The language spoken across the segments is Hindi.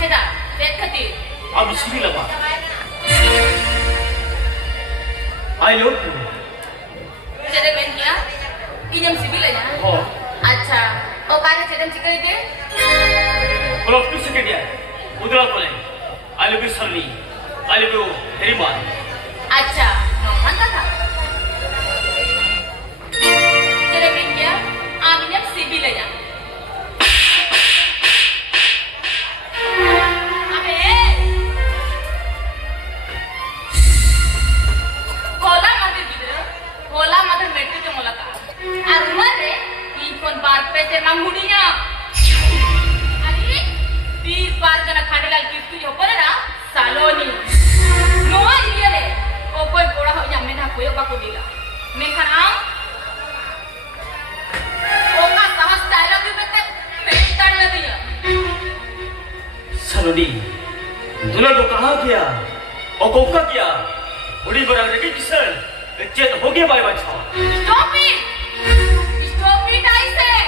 Ceda, Ced Khati. Abi sini lah, Pak. I love you. Ceda main kia, pinjam sibil aja. Oh. अच्छा, और काहे Ceda chicken itu? Kalau tu sikit dia, udara boleh. I love you, Sarli. I love you, Heriman. अच्छा, नौखान का था. Ceda main kia, pinjam sibil aja. Manghudinya, ali di parkana khadilal kistu yo parera saloni. Noa iya le, opoi pora ho nyam mena koyo bako dila. Mekhan am, oka sahas dialogue भी बते पेंटन में दिया. सलोनी, दूल्हा तो कहाँ गया? और कोका गया? बड़ी बड़ा लड़की किसन, चेत हो गया बाय बच्चा. Stop it! Stop it I say!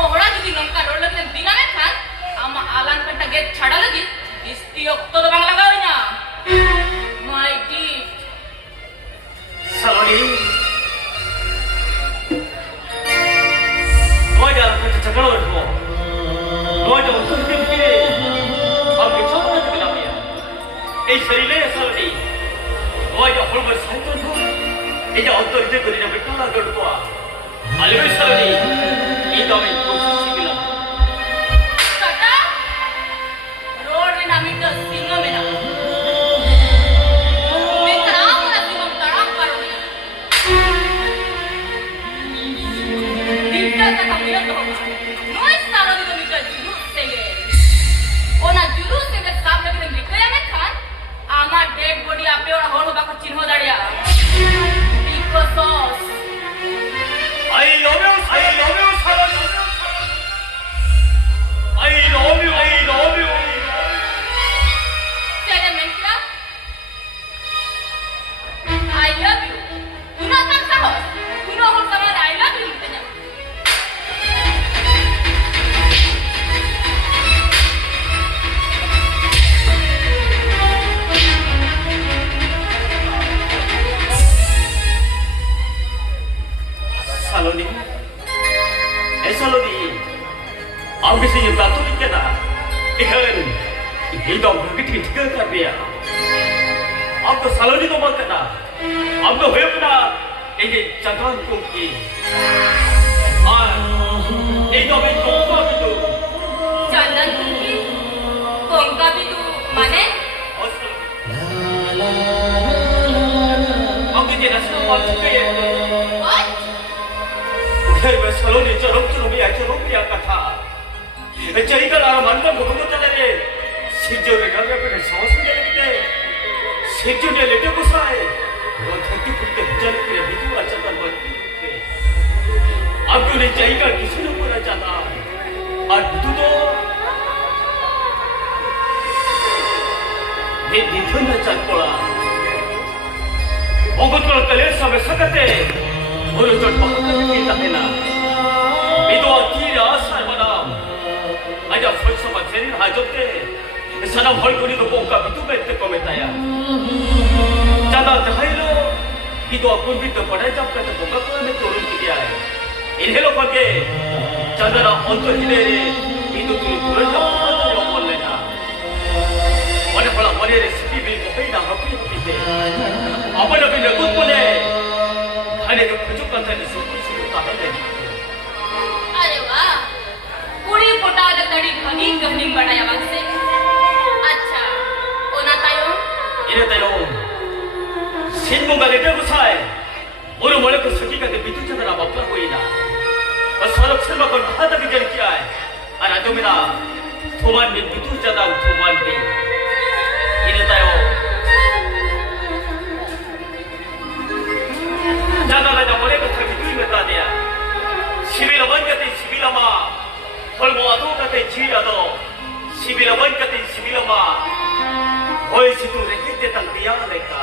तोहरा जुदी नंका रोड लगन दिना में खान आमा आलान कट्टा गेट छाड़ा लगी इस्ती ओक्तो तो बांग लगाओ ना माय गिफ्ट सलोनी नोई जा कुछ झगड़ा हो रहा नोई जा उनको क्यों किए अब कितना बड़ा झगड़ा किया ये शरीर है सलोनी नोई जा हर बार साइकिल हो ये जा उत्तर इधर करी जा बेटा ना कर तो अलग सलोनी ये तो मैं कोशिश किया कटा रोड में नामी तो सिंह में ना मैं तराम ना सिंह तराम करो दिक्कत का कमियां तो नो इस सालों की तो मिटा जुलूस से ये और ना जुलूस से के सामने के निकले में खान आमा डेड बॉडी आपे और होड़ बाको चिन्ह दाड़िया बिको sauce I love you, Saloni. I love you. Ceda main kia? I love you. Tuna kan sahos. Tuna hol sama I love you tanya. Saloni, Saloni, आप किसी ये बात तो नहीं कहना, इधर ये तो भगत की ठिकर कर दिया, आप तो Saloni तो मत करना, आप तो हुए अपना ये चंद्रन को की, ये तो मैं कोंका भी तो, चंदन की कोंका भी तो माने? आप तो ये नस्ल मार चुके हैं, What? मैं Saloni चरों भी आका था चरी का लारा मन में भूकंप चले रे सिज्जो ने घर पे सांस में लेते सिज्जो ने लेटे को साए वो धरती फुटते जल के बितू अच्छा कर बनती अब तो नहीं चाहिए किसी ने पूरा चाहता और बितू तो ये दिखन में चल पड़ा ओगत को कलेश में सकते और जो बाहर की तहना itu akira asal manam aja first sama jerin hajote sana hol kuni to boka bitu bete kometaya jada dhailo itu akun bitu padai jab kate boka ko me torun kiya hai inhelo konke jada onto hilere itu tu turun jab yo bolle na mane phala mane recipe bi mokai na happy happy apana bi nakut bole ane ko khujuk kanta ni su ta hai अरे वाह पूरी पोटा वाला तड़ी घनी घनी बनाया वक्त से अच्छा ओना तायो इरे तायो सिंह मंगल इटे गुसाए और मोले को सकी का बितु चंद्रा बपला कोई ना और सालों सिर्फ अपन बहुत अभी जल किया है और आज मेरा थोमान में बितु चंद्रा थोमान में इरे तायो चंद्रा ना मोले को सकी बितु में बता दिया शिविर बन करते शिविर माँ फल मुआदो करते जीरादो शिविर बन करते शिविर माँ होए सितु रेखित तंग दिया लेका